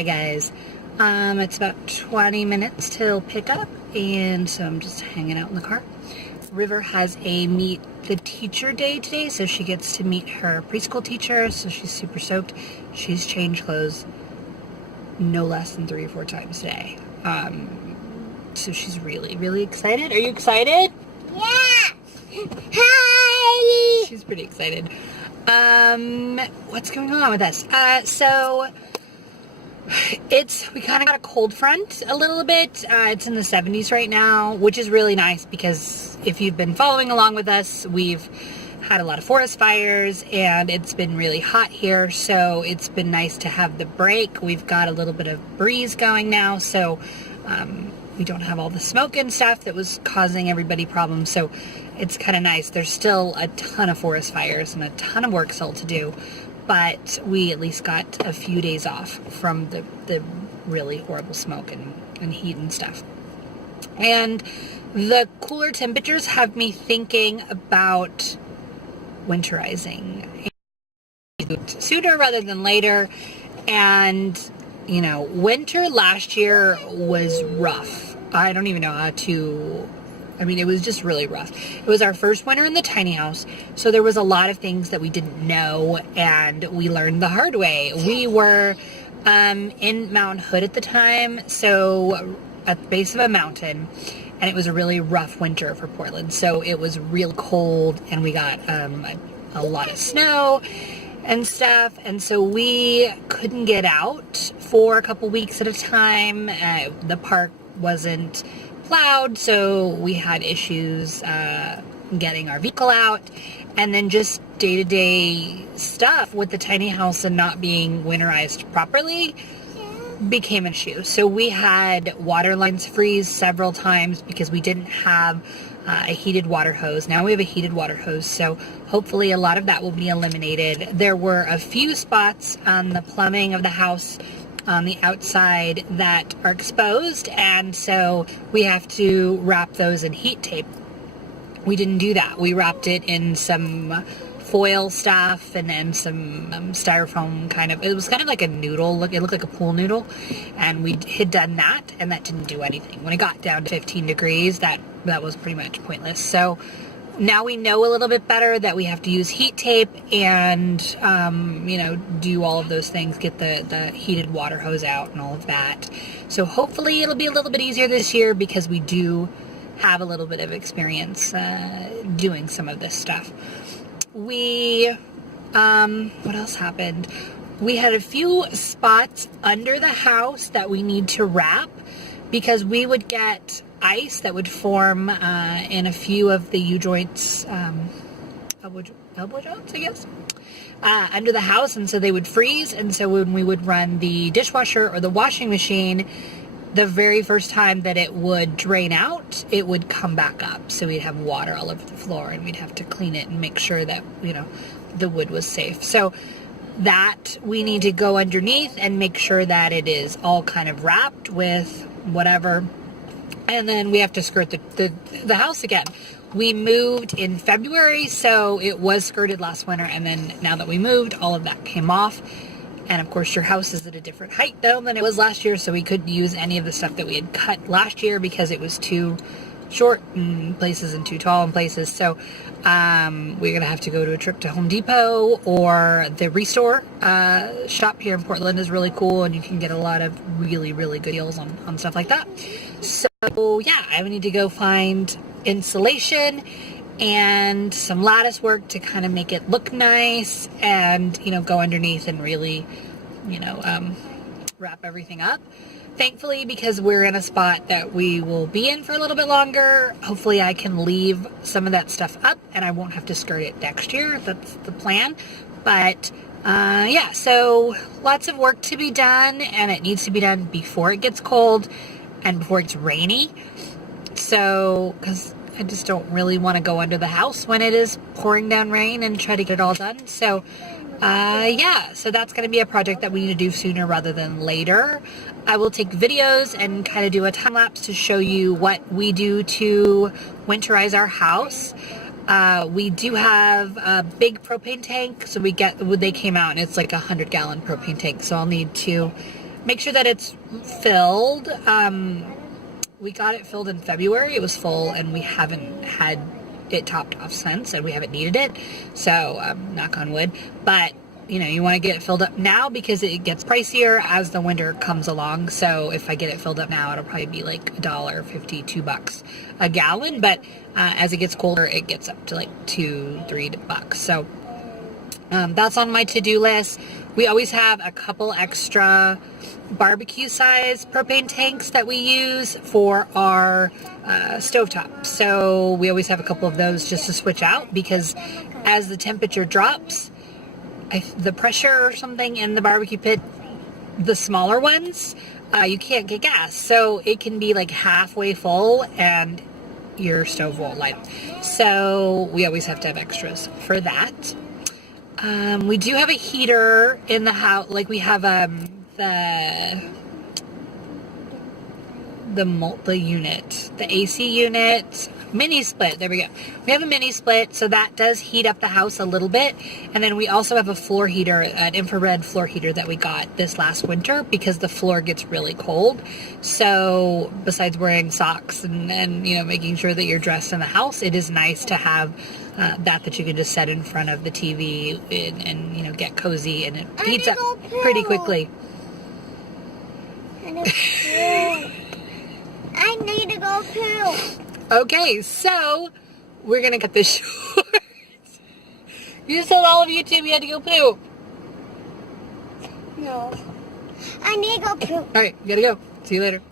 Hi guys. It's about 20 minutes till pickup, and so I'm just hanging out in the car. River has a meet the teacher day today, so she gets to meet her preschool teacher, so she's super stoked. She's changed clothes no less than 3 or 4 times today. So she's really, really excited. Are you excited? Yeah! Hi! She's pretty excited. What's going on with us? We kind of got a cold front a little bit. It's in the 70s right now, which is really nice because if you've been following along with us, we've had a lot of forest fires and it's been really hot here. So it's been nice to have the break. We've got a little bit of breeze going now. So, we don't have all the smoke and stuff that was causing everybody problems. So it's kind of nice. There's still a ton of forest fires and a ton of work still to do, but we at least got a few days off from the really horrible smoke and heat and stuff. And the cooler temperatures have me thinking about winterizing sooner rather than later. And you know, winter last year was rough. I don't even know how to, it was just really rough. It was our first winter in the tiny house, so there was a lot of things that we didn't know, and we learned the hard way. We were in Mount Hood at the time, so at the base of a mountain, and it was a really rough winter for Portland. So it was real cold, and we got a lot of snow and stuff, and so we couldn't get out for a couple weeks at a time. The park wasn't plowed, so we had issues getting our vehicle out, and then just day-to-day stuff with the tiny house and not being winterized properly became an issue. So we had water lines freeze several times because we didn't have a heated water hose. Now we have a heated water hose, so hopefully a lot of that will be eliminated. There were a few spots on the plumbing of the house on the outside that are exposed, and so we have to wrap those in heat tape. We didn't do that. We wrapped it in some foil stuff and then some styrofoam kind of, it was kind of like a noodle, it looked like a pool noodle, and we had done that, and that didn't do anything. When it got down to 15 degrees, that was pretty much pointless. So now we know a little bit better that we have to use heat tape and, do all of those things, get the heated water hose out and all of that. So hopefully it'll be a little bit easier this year because we do have a little bit of experience doing some of this stuff. What else happened? We had a few spots under the house that we need to wrap because we would get ice that would form in a few of the U-joints, elbow joints, I guess, under the house, and so they would freeze. And so when we would run the dishwasher or the washing machine, the very first time that it would drain out, it would come back up. So we'd have water all over the floor, and we'd have to clean it and make sure that, the wood was safe. So that we need to go underneath and make sure that it is all kind of wrapped with whatever. And then we have to skirt the house again. We moved in February, so it was skirted last winter, and then now that we moved, all of that came off. And of course, your house is at a different height though than it was last year, so we couldn't use any of the stuff that we had cut last year because it was too short in places and too tall in places. So we're gonna have to go to a trip to Home Depot, or the Restore shop here in Portland is really cool, and you can get a lot of really, really good deals on stuff like that. So yeah, I would need to go find insulation and some lattice work to kind of make it look nice, and go underneath and really wrap everything up. Thankfully, because we're in a spot that we will be in for a little bit longer, hopefully I can leave some of that stuff up and I won't have to skirt it next year. That's the plan. But yeah, so lots of work to be done, and it needs to be done before it gets cold and before it's rainy. So, because I just don't really want to go under the house when it is pouring down rain and try to get it all done. So yeah, so that's going to be a project that we need to do sooner rather than later. I will take videos and kind of do a time lapse to show you what we do to winterize our house. We do have a big propane tank, so they came out and it's like a 100-gallon propane tank, so I'll need to make sure that it's filled. We got it filled in February. It was full, and we haven't had it topped off since, and we haven't needed it. So, knock on wood. But, you want to get it filled up now because it gets pricier as the winter comes along. So if I get it filled up now, it'll probably be like $1.50, $2 a gallon. But as it gets colder, it gets up to like $2-3. So that's on my to-do list. We always have a couple extra barbecue size propane tanks that we use for our stovetop. So we always have a couple of those just to switch out, because as the temperature drops, the pressure or something in the barbecue pit, the smaller ones, you can't get gas. So it can be like halfway full and your stove won't light. So we always have to have extras for that. We do have a heater in the house. Like we have the unit, the AC unit, mini split. There we go. We have a mini split, so that does heat up the house a little bit. And then we also have a floor heater, an infrared floor heater that we got this last winter because the floor gets really cold. So besides wearing socks and making sure that you're dressed in the house, it is nice to have that you can just set in front of the TV and get cozy, and it heats up pretty quickly. I need to go poo. Okay, so we're gonna cut this short. You just told all of YouTube you had to go poo. No. I need to go poo. All right, gotta go. See you later.